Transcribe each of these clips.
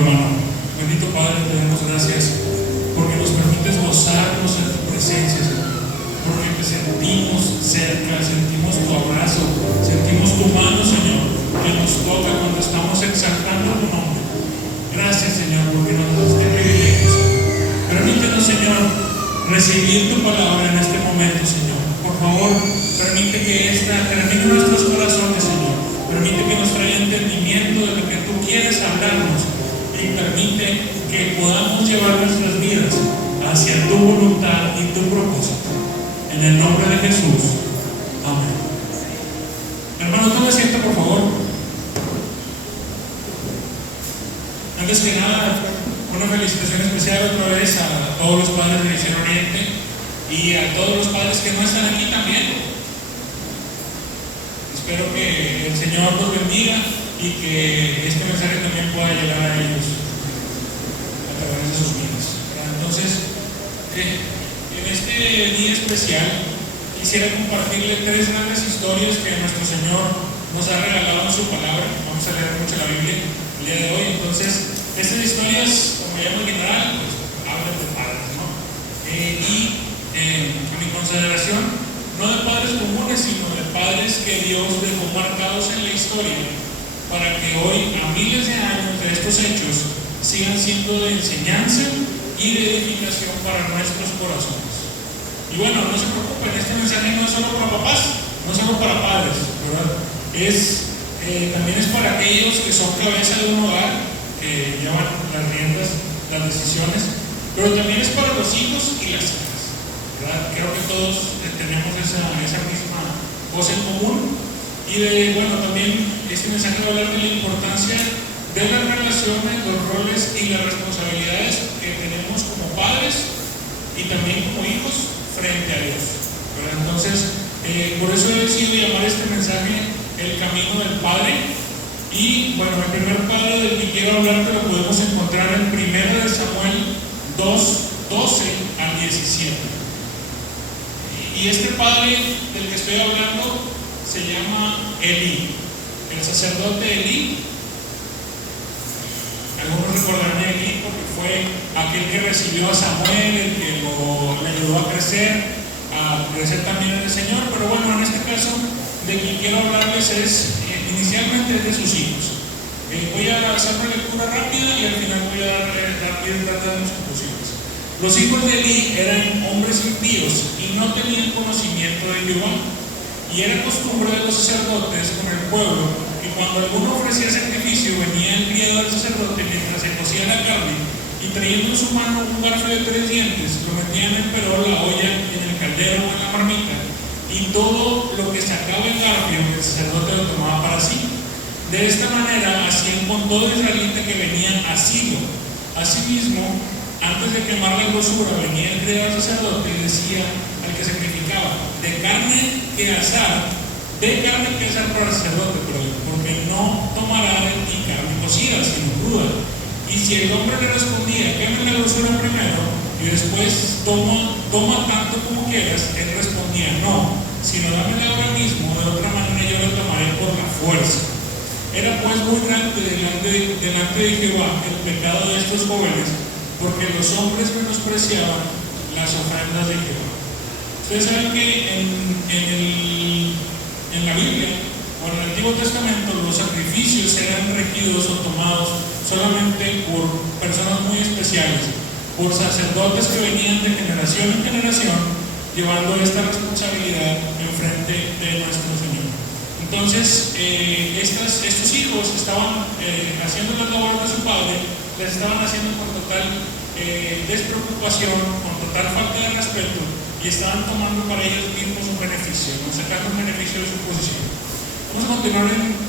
hermano. Bendito Padre, te damos gracias porque nos permites gozarnos en tu presencia, Señor. Porque te sentimos cerca, sentimos tu abrazo, sentimos tu mano, Señor, que nos toca cuando estamos exaltando tu nombre. Gracias, Señor, porque nos das este privilegio, Señor. Permítenos, Señor, recibir tu palabra en este momento, Señor. Por favor, permite que esta termine nuestros corazones, Señor. Permite que nos traiga entendimiento de lo que tú quieres hablarnos y permite que podamos llevar nuestras vidas hacia tu voluntad y tu propósito. En el nombre de Jesús. Amén. Hermano, tome asiento, por favor. Antes que nada, una felicitación especial otra vez a todos los padres de Visión Oriente y a todos los padres que no están aquí también. Espero que el Señor los bendiga y que este mensaje también pueda llegar a ellos a través de sus vidas. Entonces, en este día especial quisiera compartirle 3 grandes historias que nuestro Señor nos ha regalado en su palabra. Vamos a leer mucho la Biblia el día de hoy. Entonces, estas historias, como llamo en general, pues, hablan de padres, ¿no? A mi consideración, no de padres comunes, sino de padres que Dios dejó marcados en la historia para que hoy, a miles de años de estos hechos, sigan siendo de enseñanza y de edificación para nuestros corazones. Y bueno, no se preocupen, este mensaje no es solo para papás, no es solo para padres, ¿verdad? También es para aquellos que son cabeza de un hogar, que llevan las riendas, las decisiones, pero también es para los hijos y las hijas, ¿verdad? Creo que todos tenemos esa misma cosa en común. Y también este mensaje va a hablar de la importancia de las relaciones, los roles y las responsabilidades que tenemos como padres y también como hijos frente a Dios, ¿verdad? Entonces, por eso he decidido llamar este mensaje El Camino del Padre. Y bueno, el primer padre del que quiero hablar lo podemos encontrar en 1 Samuel 2:12 al 17. Y este padre del que estoy hablando se llama Elí, el sacerdote Elí. Algunos recordarán a Elí porque fue aquel que recibió a Samuel, el que le ayudó a crecer también en el Señor. Pero bueno, en este caso, de quien quiero hablarles inicialmente es de sus hijos. Voy a hacer una lectura rápida y al final voy a dar mis conclusiones. Los hijos de Elí eran hombres impíos y no tenían conocimiento de Jehová. Y era costumbre de los sacerdotes con el pueblo que cuando alguno ofrecía sacrificio, venía el criado del sacerdote mientras se cocía la carne y trayendo en su mano un garfio de 3 dientes, lo metía en el perol, la olla, en el caldero o en la marmita, y todo lo que sacaba el garfio, el sacerdote lo tomaba para sí. De esta manera hacían con todo israelita que venía a Silo. Asimismo, antes de quemar la grosura, venía el criado del sacerdote y decía al que sacrificaba: de carne que asar para el sacerdote, porque no tomará de ti carne cocida, sino cruda. Y si el hombre le respondía: queme la grosura primero y después toma tanto como quieras, él respondía: no, sino dámela ahora mismo, de otra manera yo lo tomaré por la fuerza. Era pues muy grande delante de Jehová el pecado de estos jóvenes, porque los hombres menospreciaban las ofrendas de Jehová. Ustedes saben que en la Biblia o en el Antiguo Testamento los sacrificios eran regidos o tomados solamente por personas muy especiales, por sacerdotes que venían de generación en generación llevando esta responsabilidad en frente de nuestro Señor. Entonces, estos hijos estaban haciendo las labores de su padre, les estaban haciendo con total despreocupación, con total falta de respeto, y estaban tomando para ellos mismos un beneficio, no sacando un beneficio de su posición. Vamos a continuar en 1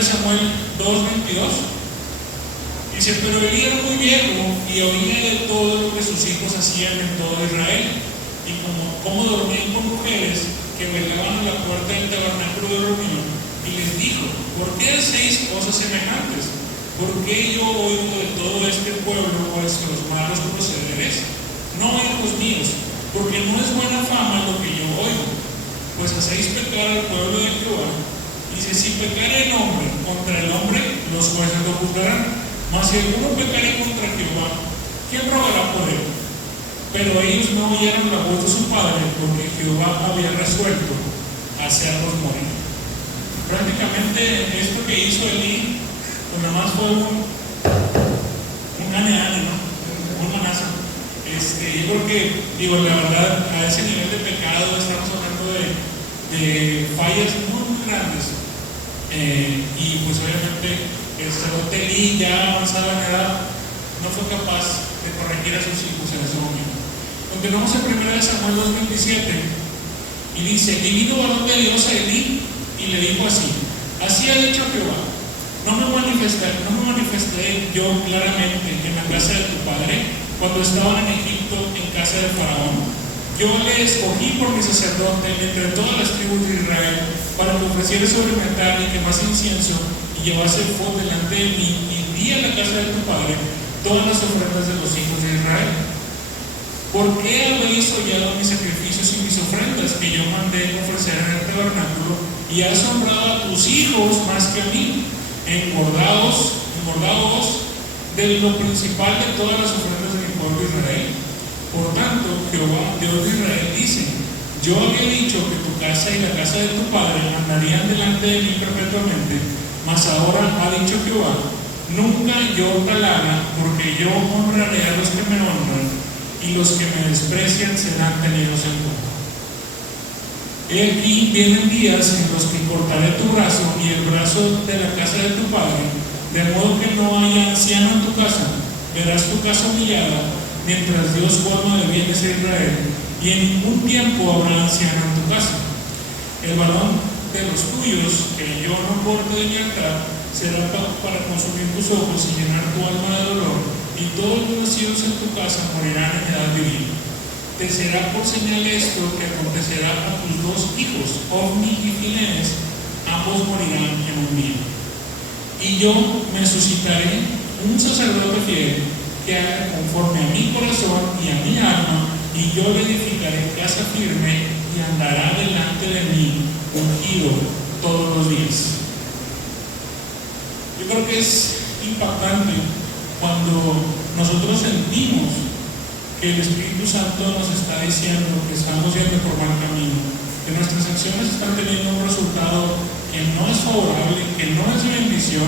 Samuel 2:22. Dice: pero Elí era muy viejo y oía de todo lo que sus hijos hacían en todo Israel, y como dormían con mujeres que velaban a la puerta del tabernáculo de reunión, y les dijo: ¿por qué hacéis cosas semejantes? ¿Por qué yo oigo de todo este pueblo vuestros malos procederes? No, hijos míos, porque no es buena fama lo que yo oigo, pues hacéis pecar al pueblo de Jehová. Dice: si pecare el hombre contra el hombre, los jueces lo juzgarán, Mas si alguno pecare contra Jehová, ¿quién rogará por él? Pero ellos no oyeron la voz de su padre, porque Jehová había resuelto hacerlos morir. Prácticamente esto que hizo Elí, pues nada más fue un gane-gane, ¿no? Un manazo. Yo creo que, la verdad, a ese nivel de pecado estamos hablando de fallas muy grandes. Y pues obviamente el sacerdote Elí, ya avanzado en edad, no fue capaz de corregir a sus hijos en ese momento. Continuamos en 1 Samuel 2:27 y dice: y vino varón de Dios a Elí y le dijo así: así ha dicho Jehová, no me manifesté yo claramente en la casa de tu padre cuando estaban en Egipto en casa de Faraón. Yo le escogí por mi sacerdote entre todas las tribus de Israel para que ofreciera sobre mi altar y quemase incienso y llevase el fuego delante de mí, y di a la casa de tu padre todas las ofrendas de los hijos de Israel. ¿Por qué habéis hollado mis sacrificios y mis ofrendas que yo mandé ofrecer en el tabernáculo, y has honrado a tus hijos más que a mí? Engordaos de lo principal de todas las ofrendas de mi pueblo Israel. Por tanto, Jehová, Dios de Israel, dice: yo había dicho que tu casa y la casa de tu padre andarían delante de mí perpetuamente, mas ahora ha dicho Jehová: nunca yo tal haga, porque yo honraré a los que me honran, y los que me desprecian serán tenidos en cuenta. He aquí vienen días en los que cortaré tu brazo y el brazo de la casa de tu padre, de modo que no haya anciano en tu casa. Verás tu casa humillada, mientras Dios colma de bienes a Israel, y en ningún tiempo habrá anciano en tu casa. El varón de los tuyos, que yo no corte de mi altar, será para consumir tus ojos y llenar tu alma de dolor, y todos los nacidos en tu casa morirán en edad viril. Te será por señal esto que acontecerá a tus dos hijos, Ofni y Finees, ambos morirán en un día. Y yo me suscitaré un sacerdote fiel que haga conforme a mi corazón y a mi alma, y yo le edificaré casa firme y andará delante de mí ungido todos los días. Yo creo que es impactante cuando nosotros sentimos que el Espíritu Santo nos está diciendo que estamos yendo por mal camino, que nuestras acciones están teniendo un resultado que no es favorable, que no es de bendición,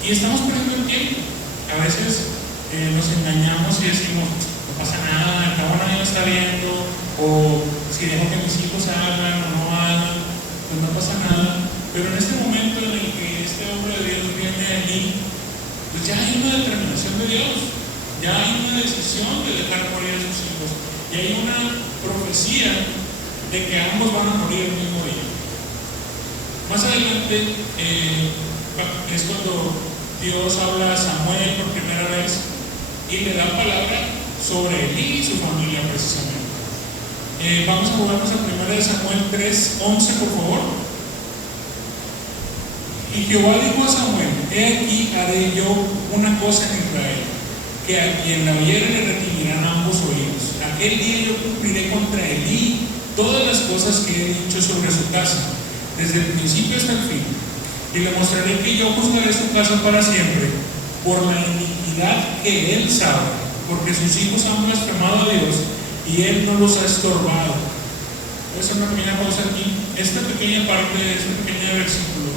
y estamos perdiendo el tiempo. A veces nos engañamos y decimos: no pasa nada, al cabo nadie lo está viendo, o si dejo que mis hijos hagan o no hagan, pues no pasa nada. Pero en este momento en el que este hombre de Dios viene allí, pues ya hay una determinación de Dios, ya hay una decisión de dejar morir a sus hijos, y hay una profecía de que ambos van a morir el mismo día. Más adelante es cuando Dios habla a Samuel por primera vez y le da palabra sobre Elí y su familia precisamente. Vamos a jugarnos a 1 Samuel 3:11, por favor. Y Jehová dijo a Samuel: he aquí haré yo una cosa en Israel, que a quien la viere le retimirán ambos oídos. Aquel día yo cumpliré contra Elí todas las cosas que he dicho sobre su casa, desde el principio hasta el fin, y le mostraré que yo juzgaré su casa para siempre por la iniquidad que él sabe, porque sus hijos han blasfemado a Dios y él no los ha estorbado. Voy a hacer una pequeña pausa aquí. Esta pequeña parte, este pequeño versículo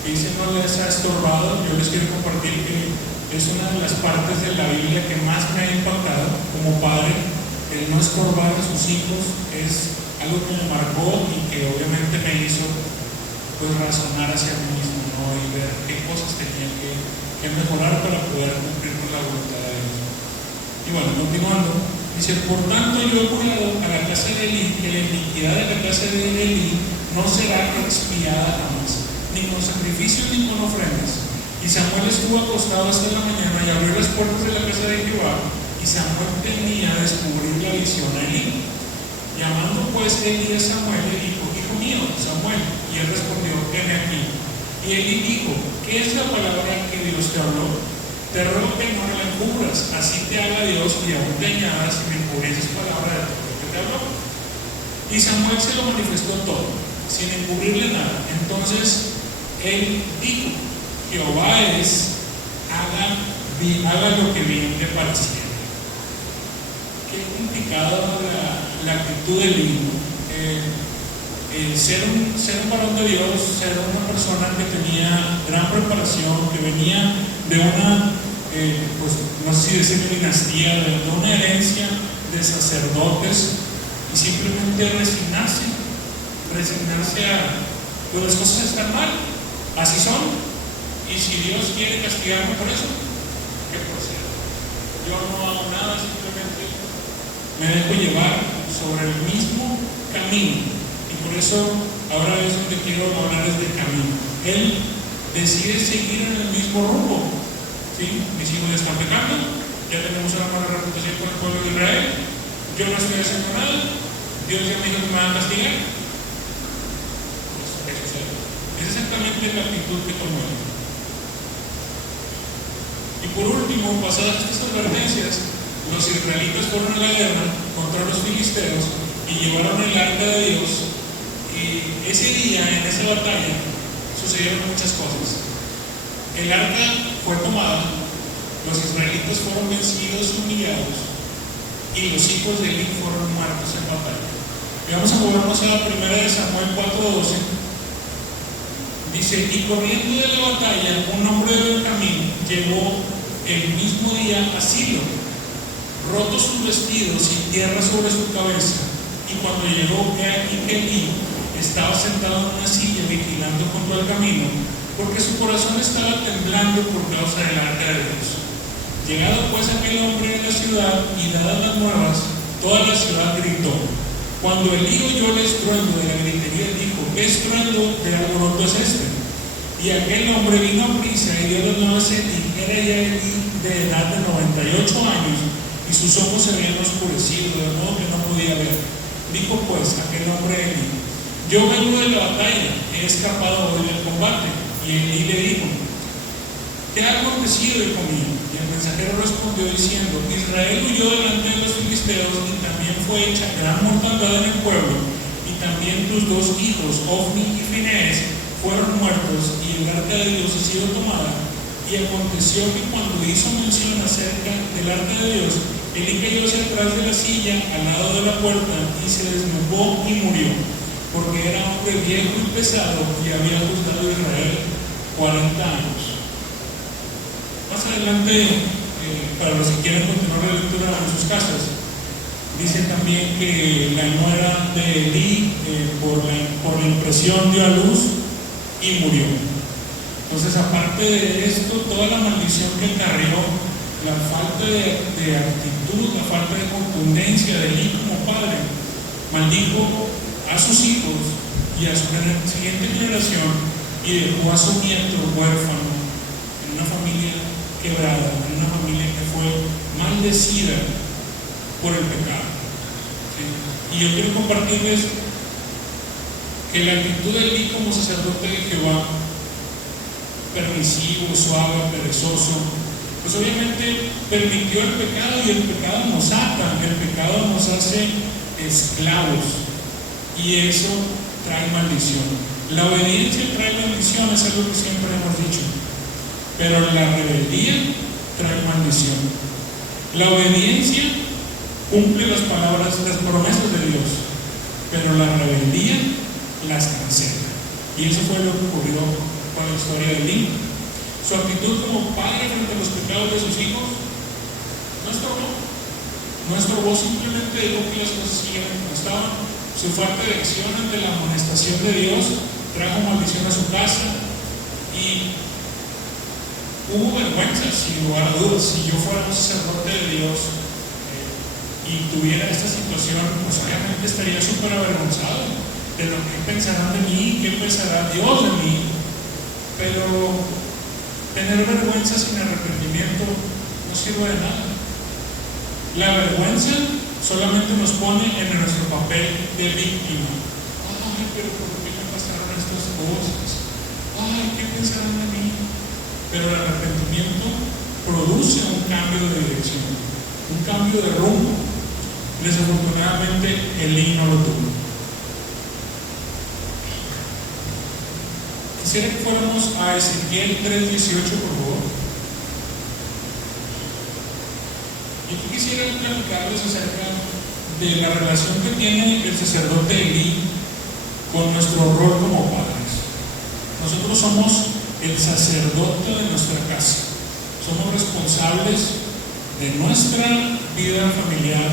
que dice no les ha estorbado, yo les quiero compartir que es una de las partes de la Biblia que más me ha impactado como padre. El no estorbar a sus hijos es algo que me marcó y que obviamente me hizo pues razonar hacia mí mismo, ¿no? Y ver qué cosas tenía que mejorar para poder cumplir con la voluntad de Dios. Y bueno, continuando, dice: por tanto yo he jurado a la casa de Elí que la iniquidad de la casa de Elí no será expiada jamás, ni con sacrificios ni con ofrendas. Y Samuel estuvo acostado hasta la mañana y abrió las puertas de la casa de Jehová, y Samuel temía descubrir la visión a Elí. Llamando pues Elí a Samuel, le dijo: hijo mío, Samuel. Y él respondió: heme aquí. Y Elí dijo: ¿qué es la palabra que Dios te habló? Te ruego que no la encubras, así te haga Dios y aún te añada si me encubres palabra de todo lo que te habló. Y Samuel se lo manifestó todo, sin encubrirle nada. Entonces él dijo: Jehová es, haga lo que bien le pareciera. Qué complicado la actitud del hijo. Ser un varón de Dios, ser una persona que tenía gran preparación, que venía de una, pues no sé si decir dinastía, de una herencia de sacerdotes, y simplemente resignarse a, pues las cosas están mal, así son, y si Dios quiere castigarme por eso, ¿qué puedo hacer? Yo no hago nada, simplemente me dejo llevar sobre el mismo camino, y por eso ahora es donde quiero hablarles de camino. Él decide seguir en el mismo rumbo, ¿sí? Mis hijos están pecando, ya tenemos una mala reputación con el pueblo de Israel, yo no estoy haciendo nada, Dios ya me dijo que me va a castigar. Es exactamente la actitud que tomó él. Y por último, pasadas estas advertencias, los israelitas fueron a la guerra contra los filisteos y llevaron el arca de Dios. Y ese día, en esa batalla, sucedieron muchas cosas. El arca fue tomada, los israelitas fueron vencidos, humillados, y los hijos de Eli fueron muertos en batalla. Y vamos a movernos a la primera de Samuel 4:12. Dice: y corriendo de la batalla, un hombre de Benjamín llegó el mismo día a Silo, rotos sus vestidos y tierra sobre su cabeza. Y cuando llegó, he aquí que Elí estaba sentado en una silla vigilando junto al camino, porque su corazón estaba temblando por causa del arca de Dios. Llegado pues aquel hombre de la ciudad y dadas las nuevas, toda la ciudad gritó. Cuando Elí oyó el estruendo de la gritería, dijo: ¿qué estruendo de alboroto es este? Y aquel hombre vino a prisa y dio las nuevas a Elí. Era ya Elí de edad de 98 años, y sus ojos se habían oscurecido, de modo que no podía ver. Dijo pues aquel hombre a Elí: yo vengo de la batalla, he escapado hoy del combate. Y Elí le dijo: ¿qué ha acontecido, hijo mío? Y el mensajero respondió diciendo: Israel huyó delante de los filisteos, y también fue hecha gran mortandad en el pueblo, y también tus dos hijos, Ofni y Finees, fueron muertos, y el arca de Dios ha sido tomada. Y aconteció que cuando hizo mención acerca del arca de Dios, Elí cayó hacia atrás de la silla, al lado de la puerta, y se desnudó y murió, porque era hombre viejo y pesado, y había juzgado a Israel 40 años. Más adelante, para los que quieran continuar la lectura en sus casas, dice también que la nuera de Elí, por la impresión, dio a luz y murió. Entonces, aparte de esto, toda la maldición que carrió, la falta de actitud, la falta de contundencia de Elí como padre, maldijo a sus hijos y a su siguiente generación, y dejó a su nieto huérfano en una familia quebrada, en una familia que fue maldecida por el pecado. ¿Sí? Y yo quiero compartirles que la actitud de Elí como sacerdote de Jehová, permisivo, suave, perezoso, pues obviamente permitió el pecado, y el pecado nos ata, el pecado nos hace esclavos, y eso trae maldición. La obediencia trae maldición, es algo que siempre hemos dicho. Pero la rebeldía trae maldición. La obediencia cumple las palabras, las promesas de Dios, pero la rebeldía las cancela. Y eso fue lo que ocurrió con la historia de Elí. Su actitud como padre frente a los pecados de sus hijos no estorbó, simplemente dijo que las cosas siguieran como estaban. Su falta de acción ante la amonestación de Dios trajo maldición a su casa, y hubo vergüenza, sin lugar a dudas. Si yo fuera un sacerdote de Dios y tuviera esta situación, pues obviamente estaría súper avergonzado de lo que pensarán de mí, qué pensará Dios de mí. Pero tener vergüenza sin arrepentimiento no sirve de nada. La vergüenza solamente nos pone en nuestro papel de víctima. Ay, pero ¿por qué me pasaron estas cosas? Ay, ¿qué pensarán de mí? Pero el arrepentimiento produce un cambio de dirección, un cambio de rumbo. Desafortunadamente, Elí no lo tuvo. Quisiera que fuéramos a Ezequiel 3:18, por favor. Y aquí quisiera platicarles acerca de la relación que tiene el sacerdote Elí con nuestro rol como padres. Nosotros somos el sacerdote de nuestra casa. Somos responsables de nuestra vida familiar,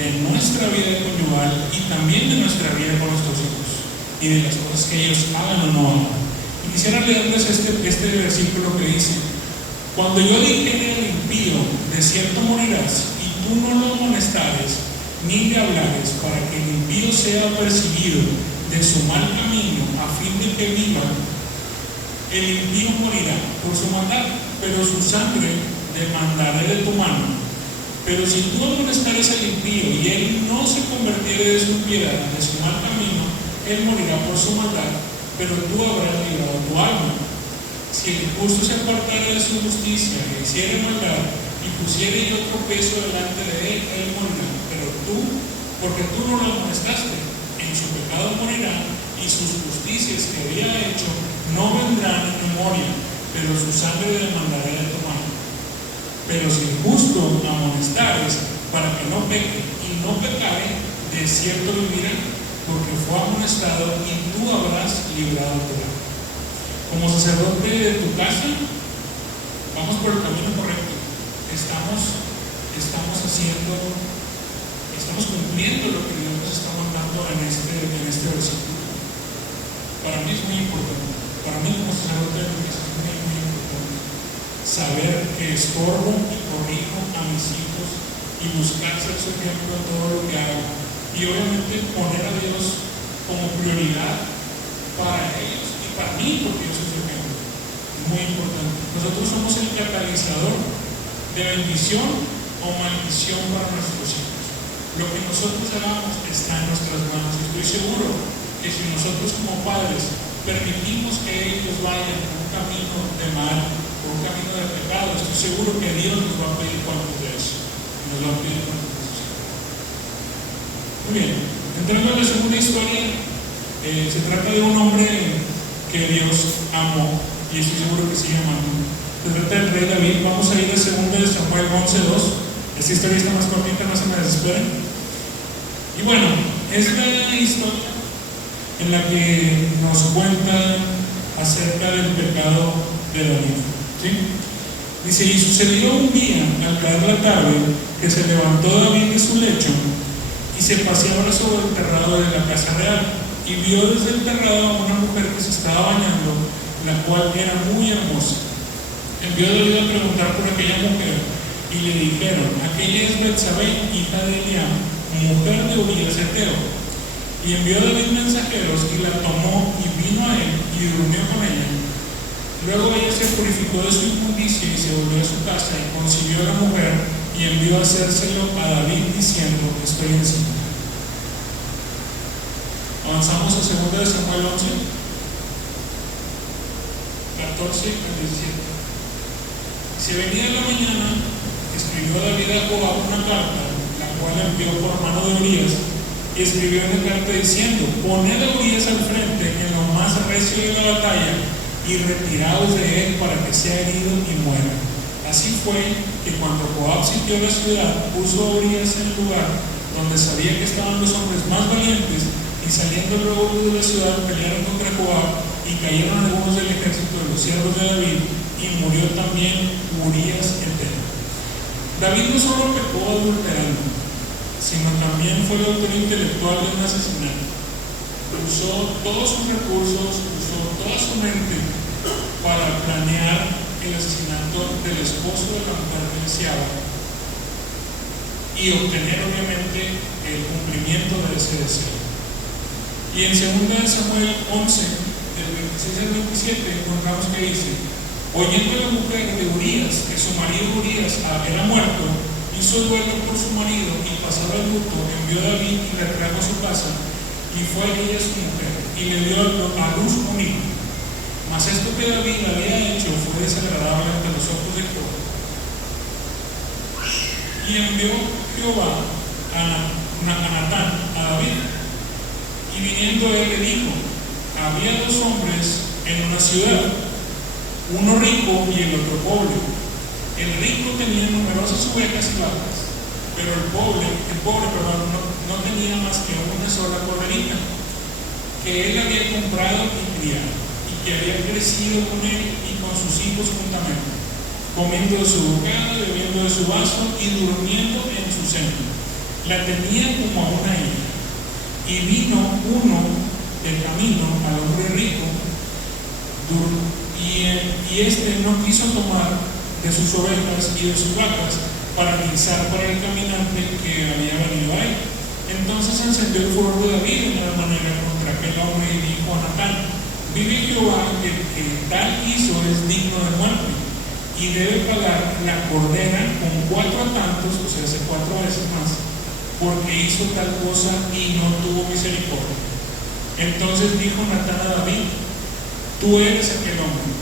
de nuestra vida conyugal y también de nuestra vida con nuestros hijos y de las cosas que ellos hagan o no hagan. Y quisiera leerles este versículo que dice: cuando yo dijere al impío, de cierto morirás, y tú no lo amonestares ni le hablares, para que el impío sea apercibido de su mal camino, a fin de que viva, el impío morirá por su maldad, pero su sangre demandaré de tu mano. Pero si tú amonestares al impío y él no se convirtiere de su impiedad, de su mal camino, él morirá por su maldad, pero tú habrás librado tu alma. Si el justo se apartara de su justicia e hiciere maldad y pusiere yo otro peso delante de él, él morirá. Pero tú, porque tú no lo amonestaste, en su pecado morirá, y sus justicias que había hecho no vendrán en memoria, pero su sangre demandaré de tu mano. Pero si el justo amonestares para que no peque y no pecare, de cierto vivirá, porque fue amonestado y tú habrás librado tu alma. Como sacerdote de tu casa, vamos por el camino correcto. Estamos cumpliendo lo que Dios nos está mandando en este versículo. Para mí es muy importante. Para mí como sacerdote de mi casa es muy, muy importante saber que estorbo y corrijo a mis hijos y buscar ser su ejemplo en todo lo que hago. Y obviamente poner a Dios como prioridad para ellos y para mí, porque yo soy su ejemplo. Es muy importante. Nosotros somos el catalizador de bendición o maldición para nuestros hijos. Lo que nosotros hagamos está en nuestras manos. Estoy seguro que si nosotros como padres permitimos que ellos vayan por un camino de mal, por un camino de pecado, estoy seguro que Dios nos va a pedir cuentas de eso. Nos va a pedir cuentas de eso. Muy bien, entrando en la segunda historia, se trata de un hombre que Dios amó y estoy seguro que sigue amando. Se trata del rey David. Vamos a ir a 2 Samuel 11:2. Esta historia está más cortita, no se me desesperen. Y bueno, es la historia en la que nos cuenta acerca del pecado de David. ¿Sí? Dice: y sucedió un día, al caer la tarde, que se levantó David de su lecho y se paseaba sobre el terrado de la casa real, y vio desde el terrado a una mujer que se estaba bañando, la cual era muy hermosa. Envió David a preguntar por aquella mujer, y le dijeron: aquella es Betsabé, hija de Eliam, mujer de Urías Heteo. Y envió David mensajeros, y la tomó, y vino a él, y durmió con ella. Luego ella se purificó de su inmundicia, y se volvió a su casa, y concibió a la mujer, y envió a hacérselo a David, diciendo: estoy encinta. Avanzamos a 2 Samuel 11, 14 al 17. Se venía la mañana, escribió David a Joab una carta, la cual envió por mano de Urías, y escribió una carta diciendo: poned a Urías al frente en lo más recio de la batalla, y retiraos de él para que sea herido y muera. Así fue que cuando Joab sitió la ciudad, puso a Urías en el lugar donde sabía que estaban los hombres más valientes, y saliendo luego de la ciudad pelearon contra Joab, y cayeron algunos del ejército de los siervos de David, y murió también Urías Heteo. David no solo pecó adulterando, sino también fue el autor intelectual de un asesinato. Usó todos sus recursos, usó toda su mente para planear el asesinato del esposo de la mujer que deseaba y obtener obviamente el cumplimiento de ese deseo. Y en 2 Samuel 11, del 26 al 27, encontramos que dice: oyendo la mujer de Urías que su marido Urías era muerto, hizo duelo por su marido, y pasado el luto, envió a David y la trajo a su casa, y fue ella su mujer, y le dio a luz un hijo. Mas esto que David había hecho fue desagradable ante los ojos de Jehová. Y envió Jehová a Natán a David, y viniendo él le dijo: había dos hombres en una ciudad, uno rico y el otro pobre. El rico tenía numerosas ovejas y vacas, pero el pobre, no tenía más que una sola corderita, que él había comprado y criado, y que había crecido con él y con sus hijos juntamente, comiendo de su bocado, bebiendo de su vaso y durmiendo en su seno. La tenía como a una hija. Y vino uno del camino al hombre rico, y este no quiso tomar de sus ovejas y de sus vacas para guisar para el caminante que había venido a él. Entonces encendió el furor de David en la manera contra aquel hombre y dijo a Natán: vive Jehová, que el que tal hizo es digno de muerte, y debe pagar la cordera con 4 tantos, o sea, 4 veces más, porque hizo tal cosa y no tuvo misericordia. Entonces dijo Natán a David: tú eres aquel hombre.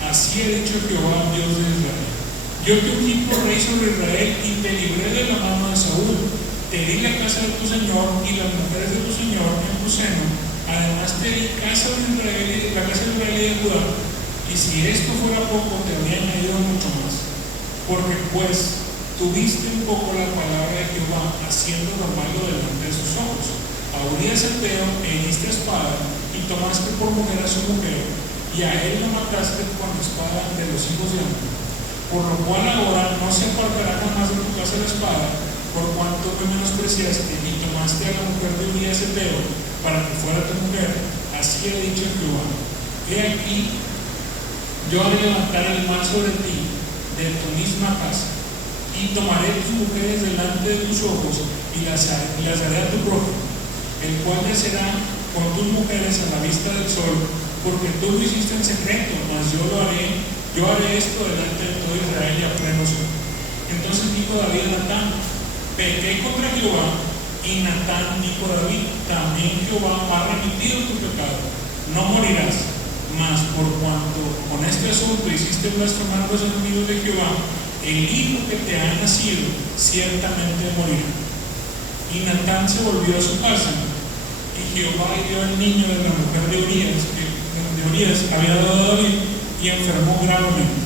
Así ha dicho Jehová, Dios de Israel: yo te ungí por rey sobre Israel y te libré de la mano de Saúl. Te di la casa de tu señor y las mujeres de tu señor en tu seno. Además te di la casa de Israel y de Judá. Y si esto fuera poco, te habría añadido mucho más. Porque pues tuviste un poco la palabra de Jehová, haciendo lo malo delante de sus ojos. A Urías Heteo heriste a espada y tomaste por mujer a su mujer, y a él lo mataste con la espada de los hijos de Amón. Por lo cual ahora no se apartará jamás de tu casa la espada, por cuanto me menospreciaste y tomaste a la mujer de Urías Heteo para que fuera tu mujer. Así ha dicho Jehová: he aquí, yo haré levantar el mal sobre ti de tu misma casa, y tomaré tus mujeres delante de tus ojos y las daré a tu prójimo, el cual yacerá con tus mujeres a la vista del sol, porque tú lo hiciste en secreto, mas yo haré esto delante de todo Israel y a pleno sol. Entonces dijo David a Natán: pequé contra Jehová. Y Natán dijo a David: también Jehová ha remitido tu pecado, no morirás. Mas por cuanto con este asunto hiciste blasfemar los enemigos de Jehová, el hijo que te ha nacido ciertamente morirá. Y Natán se volvió a su casa, y Jehová hirió al niño de la mujer de Urías, que había dado a David, y enfermó gravemente.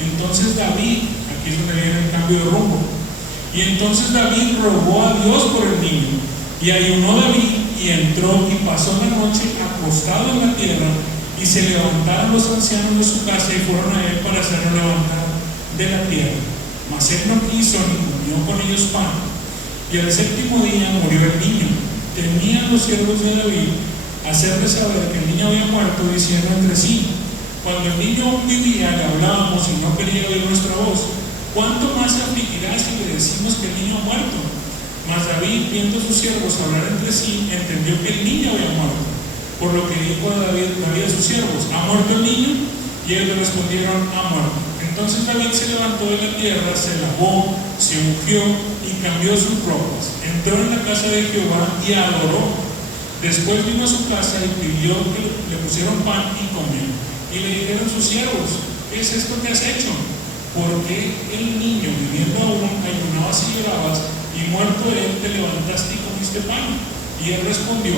Entonces David, aquí es donde viene el cambio de rumbo, y entonces David rogó a Dios por el niño, y ayunó David, y entró y pasó la noche acostado en la tierra, y se levantaron los ancianos de su casa y fueron a él para hacerlo levantar de la tierra. Mas él no quiso ni comió con ellos pan. Y al 7º día murió el niño. Temían los siervos de David hacerle saber que el niño había muerto, diciendo entre sí: cuando el niño aún vivía, le hablábamos y no quería oír nuestra voz. ¿Cuánto más se afligirá si le decimos que el niño ha muerto? Mas David, viendo a sus siervos hablar entre sí, entendió que el niño había muerto. Por lo que dijo a David a sus siervos: ¿ha muerto el niño? Y ellos le respondieron: ha muerto. Entonces David se levantó de la tierra, se lavó, se ungió y cambió sus ropas. Entró en la casa de Jehová y adoró. Después vino a su casa y pidió que le pusieran pan y comió. Y le dijeron sus siervos: ¿qué es esto que has hecho? Porque el niño, viviendo aún, ayunabas y llorabas, y muerto él, te levantaste y comiste pan. Y él respondió: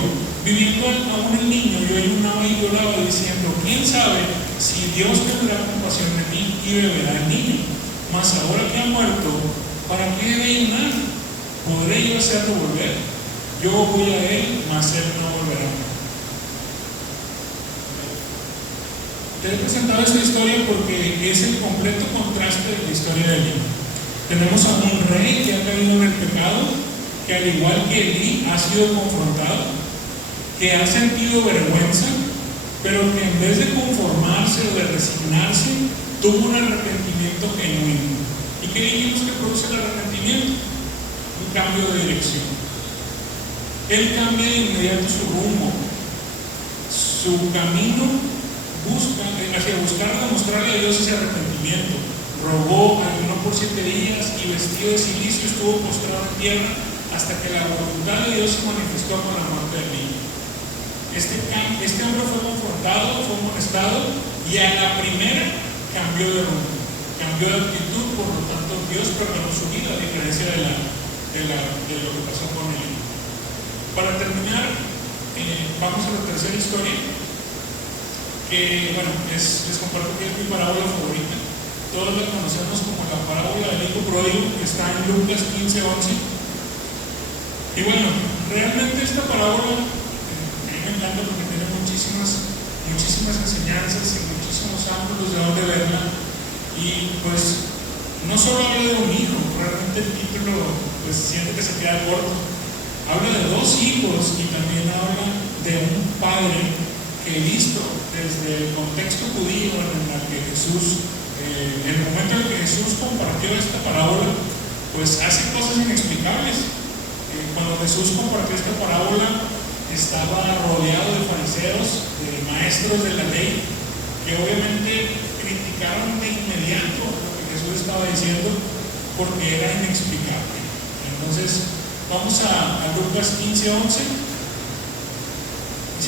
viviendo aún el niño, yo ayunaba y lloraba, diciendo: ¿quién sabe si Dios tendrá compasión de mí y beberá el niño? Mas ahora que ha muerto, ¿para qué debe ayunar? ¿Podré yo hacerlo volver? Yo voy a él, mas él no volverá. Te he presentado esta historia porque es el completo contraste de la historia de Elí. Tenemos a un rey que ha caído en el pecado, que al igual que Elí ha sido confrontado, que ha sentido vergüenza, pero que en vez de conformarse o de resignarse, tuvo un arrepentimiento genuino. ¿Y qué dijimos que produce el arrepentimiento? Un cambio de dirección. Él cambia de inmediato su rumbo, su camino hacia buscar demostrarle a Dios ese arrepentimiento. Rogó, ayunó por 7 días y vestido de cilicio estuvo postrado en tierra hasta que la voluntad de Dios se manifestó con la muerte del niño. Este hombre fue confrontado, fue amonestado, y a la primera cambió de rumbo, cambió de actitud. Por lo tanto, Dios perdonó su vida, a diferencia de lo que pasó con él. Para terminar, vamos a la tercera historia, que bueno, les comparto que es mi parábola favorita. todos la conocemos como la parábola del hijo pródigo, que está en Lucas 15:11. Y bueno, realmente esta parábola a mí me encanta porque tiene muchísimas enseñanzas y muchísimos ángulos de dónde verla. Y pues no solo habla de un hijo, realmente el título pues siente que se queda corto. Habla de dos hijos y también habla de un padre que, visto desde el contexto judío en el que Jesús, en el momento en que Jesús compartió esta parábola, pues hace cosas inexplicables. Cuando Jesús compartió esta parábola, estaba rodeado de fariseos, de maestros de la ley, que obviamente criticaron de inmediato lo que Jesús estaba diciendo porque era inexplicable. Entonces, vamos a Lucas 15:11.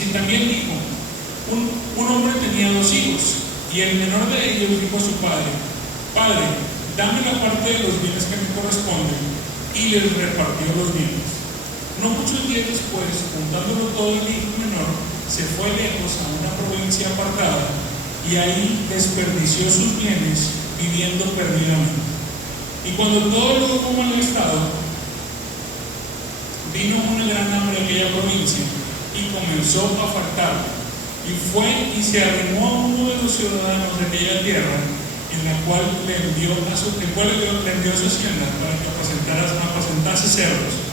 Y también dijo, un hombre tenía dos hijos, y el menor de ellos dijo a su padre: Padre, dame la parte de los bienes que me corresponden, y les repartió los bienes. No muchos días después, juntándolo todo, el hijo menor se fue lejos a una provincia apartada, y ahí desperdició sus bienes viviendo perdidamente. Y cuando todo lo hubo malgastado, vino una gran hambre en aquella provincia y comenzó a faltar. Y fue y se arrimó a uno de los ciudadanos de aquella tierra, en la cual le envió su hacienda para que apacentase cerdos.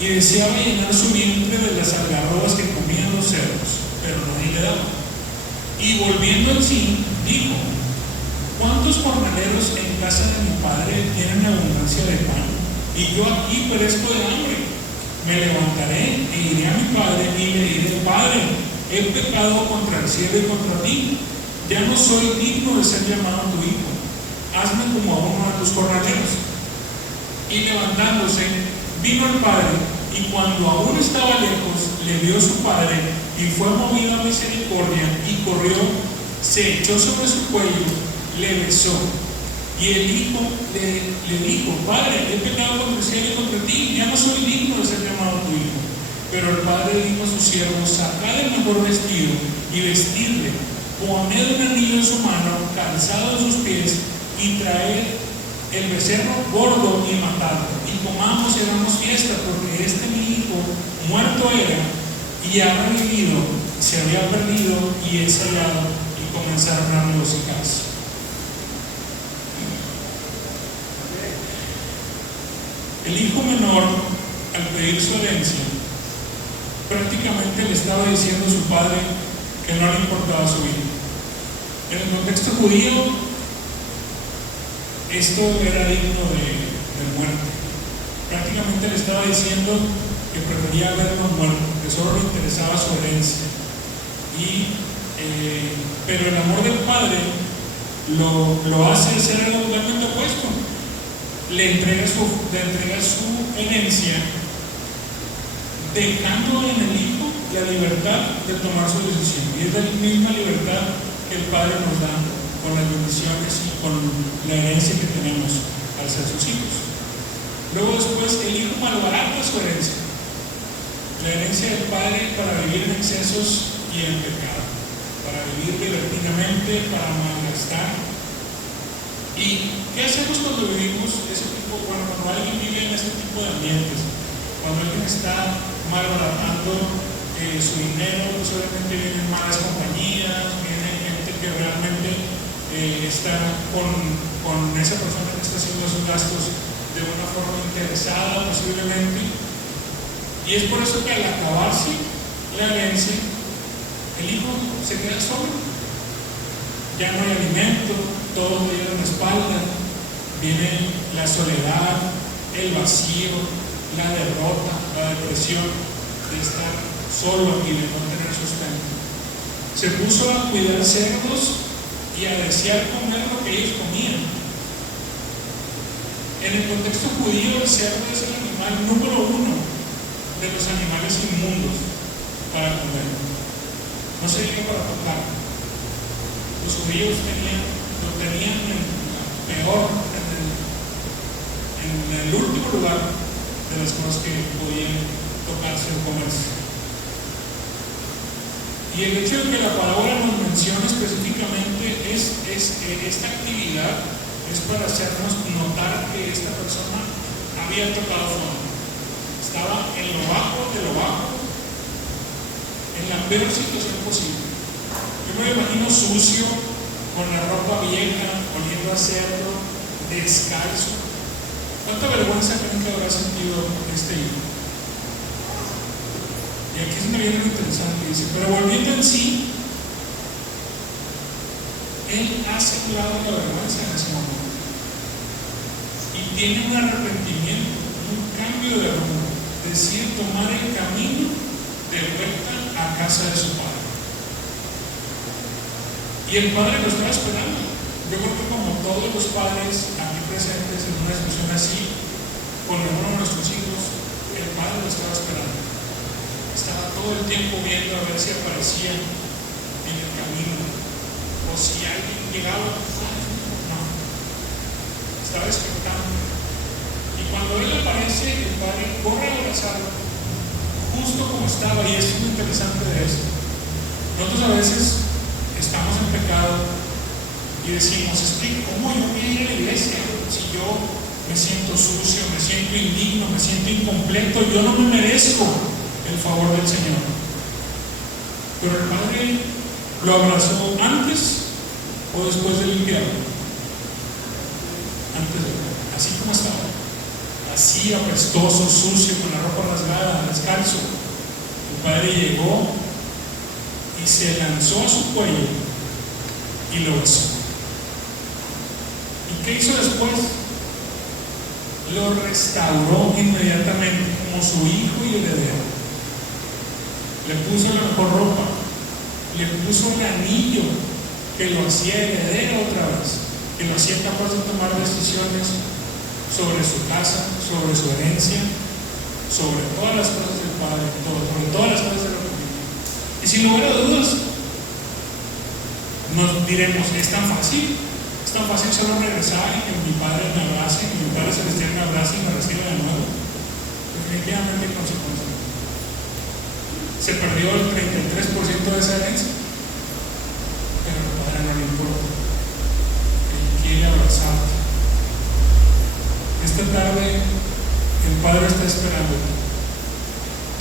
Y deseaba llenar su vientre de las algarrobas que comían los cerdos, pero nadie le daba. Y volviendo en sí, dijo: ¿Cuántos jornaleros en casa de mi padre tienen abundancia de pan? Y yo aquí perezco de hambre. Me levantaré e iré a mi padre y le diré: Padre, he pecado contra el cielo y contra ti. Ya no soy digno de ser llamado tu hijo. Hazme como a uno de tus jornaleros. Y levantándose, vino al padre, y cuando aún estaba lejos, le vio su padre, y fue movido a misericordia, y corrió, se echó sobre su cuello, le besó. Y el hijo le dijo: Padre, he pecado contra el cielo y contra ti, ya no soy digno de ser llamado tu hijo. Pero el padre dijo a sus siervos: Sacad el mejor vestido y vestidle, poned un anillo en su mano, calzado en sus pies, y traed el becerro gordo y matadlo, y comamos y hagamos fiesta, porque este mi hijo muerto era y ha revivido, se había perdido y es hallado. Y comenzaron a regocijarse. El hijo menor, al pedir su herencia, prácticamente le estaba diciendo a su padre que no le importaba su vida. En el contexto judío, esto era digno de muerte. Prácticamente le estaba diciendo que prefería verlo muerto, que solo le interesaba su herencia. Pero el amor del padre lo hace ser algo totalmente opuesto. Le entrega su herencia, dejando en el hijo la libertad de tomar su decisión. Y es la misma libertad que el padre nos da con las bendiciones y con la herencia que tenemos al ser sus hijos. Luego después el hijo malbarata su herencia, la herencia del padre, para vivir en excesos y en pecado, para vivir libertinamente, para malgastar. ¿Y qué hacemos cuando vivimos cuando alguien vive en este tipo de ambientes? Cuando alguien está malbaratando su dinero, pues obviamente vienen malas compañías, viene gente que realmente está con esa persona que está haciendo sus gastos de una forma interesada posiblemente. Y es por eso que al acabarse la herencia, el hijo se queda solo. Ya no hay alimento, todo le lleva en la espalda, viene la soledad, el vacío, la derrota, la depresión de estar solo y de no tener sustento. Se puso a cuidar cerdos y a desear comer lo que ellos comían. En el contexto judío, el cerdo es el animal número uno de los animales inmundos para comer. No se llega para tocar. Los judíos lo tenían en el último lugar de las cosas que podían tocarse o comerse. Y el hecho de que la parábola nos mencione específicamente esta actividad es para hacernos notar que esta persona había tocado fondo. Estaba en lo bajo de lo bajo, en la peor situación posible. Yo me lo imagino sucio, con la ropa vieja, oliendo a cerdo, descalzo. ¿Cuánta vergüenza creen que habrá sentido este hijo? Y aquí es una bien interesante, dice, pero volviendo en sí, él ha asegurado la vergüenza en ese momento. Y tiene un arrepentimiento, un cambio de rumbo, decide tomar el camino de vuelta a casa de su padre. Y el padre lo estaba esperando. Yo creo que como todos los padres aquí presentes en una situación así, con alguno de nuestros hijos, el padre lo estaba esperando. Estaba todo el tiempo viendo a ver si aparecía en el camino o si alguien llegaba. No, estaba expectante. Y cuando él aparece, el padre corre a abrazarlo justo como estaba. Y esto es lo interesante de esto. Nosotros a veces estamos en pecado y decimos, ¿cómo yo voy a ir a la iglesia si yo me siento sucio, me siento indigno, me siento incompleto? Yo no me merezco el favor del Señor. Pero el padre lo abrazó antes o después del infierno. Antes de, así como estaba, así apestoso, sucio, con la ropa rasgada, descalzo. El padre llegó y se lanzó a su cuello y lo besó. ¿Y qué hizo después? Lo restauró inmediatamente como su hijo y heredero. Le puso la mejor ropa, le puso el anillo que lo hacía heredero otra vez, que lo hacía capaz de tomar decisiones sobre su casa, sobre su herencia, sobre todas las cosas del padre, sobre todas las cosas de la familia. Y sin lugar a dudas, nos diremos, es tan fácil solo regresar y que mi padre me abrace, que mi padre celestial me abrace y me reciba de nuevo. Definitivamente hay consecuencias. Se perdió el 33% de esa herencia, pero al padre no le importa. Él quiere abrazarte. Esta tarde el padre está esperando.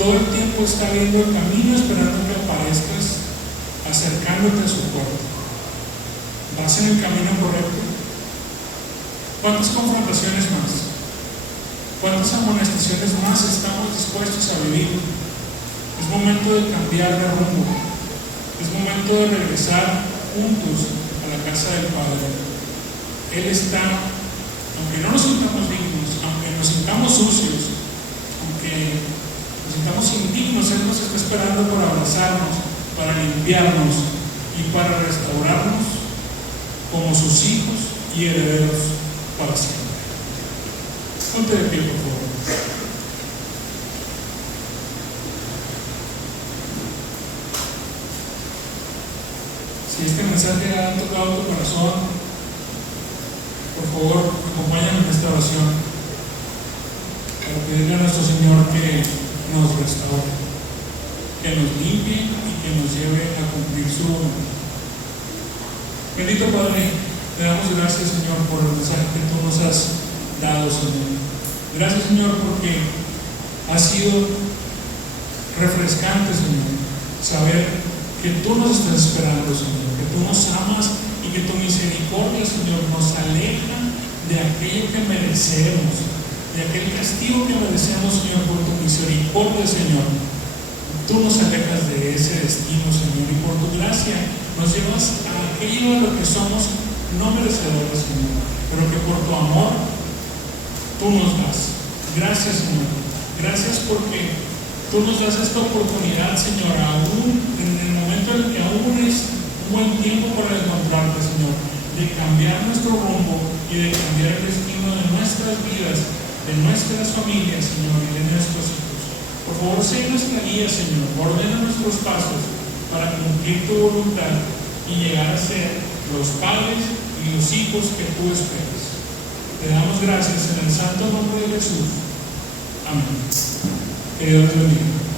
Todo el tiempo está viendo el camino, esperando que aparezcas, acercándote a su puerta. ¿Vas en el camino correcto? ¿Cuántas confrontaciones más? ¿Cuántas amonestaciones más estamos dispuestos a vivir? Es momento de cambiar de rumbo. Es momento de regresar juntos a la casa del Padre. Él está, aunque no nos sintamos dignos, aunque nos sintamos sucios, aunque nos sintamos indignos, Él nos está esperando para abrazarnos, para limpiarnos y para restaurarnos como sus hijos y herederos para siempre. Ponte de pie, por favor. Si este mensaje ha tocado tu corazón, por favor, acompáñame en esta oración para pedirle a nuestro Señor que nos restaure, que nos limpie y que nos lleve a cumplir su voluntad. Bendito Padre, te damos gracias, Señor, por el mensaje que tú nos has dado, Señor. Gracias, Señor, porque ha sido refrescante, Señor, saber que tú nos estás esperando, Señor, que tú nos amas y que tu misericordia, Señor, nos aleja de aquello que merecemos, de aquel castigo que merecemos, Señor, por tu misericordia, Señor. Tú nos alejas de ese destino, Señor, y por tu gracia nos llevas a aquello a lo que somos no merecedores, Señor, pero que por tu amor tú nos das. Gracias, Señor. Gracias porque tú nos das esta oportunidad, Señor, aún en el momento en el que aún es un buen tiempo para encontrarte, Señor, de cambiar nuestro rumbo y de cambiar el destino de nuestras vidas, de nuestras familias, Señor, y de nuestros hijos. Por favor, sé nuestra guía, Señor. Ordena nuestros pasos para cumplir tu voluntad y llegar a ser los padres y los hijos que tú esperas. Te damos gracias en el santo nombre de Jesús. Amén. Que Dios te bendiga.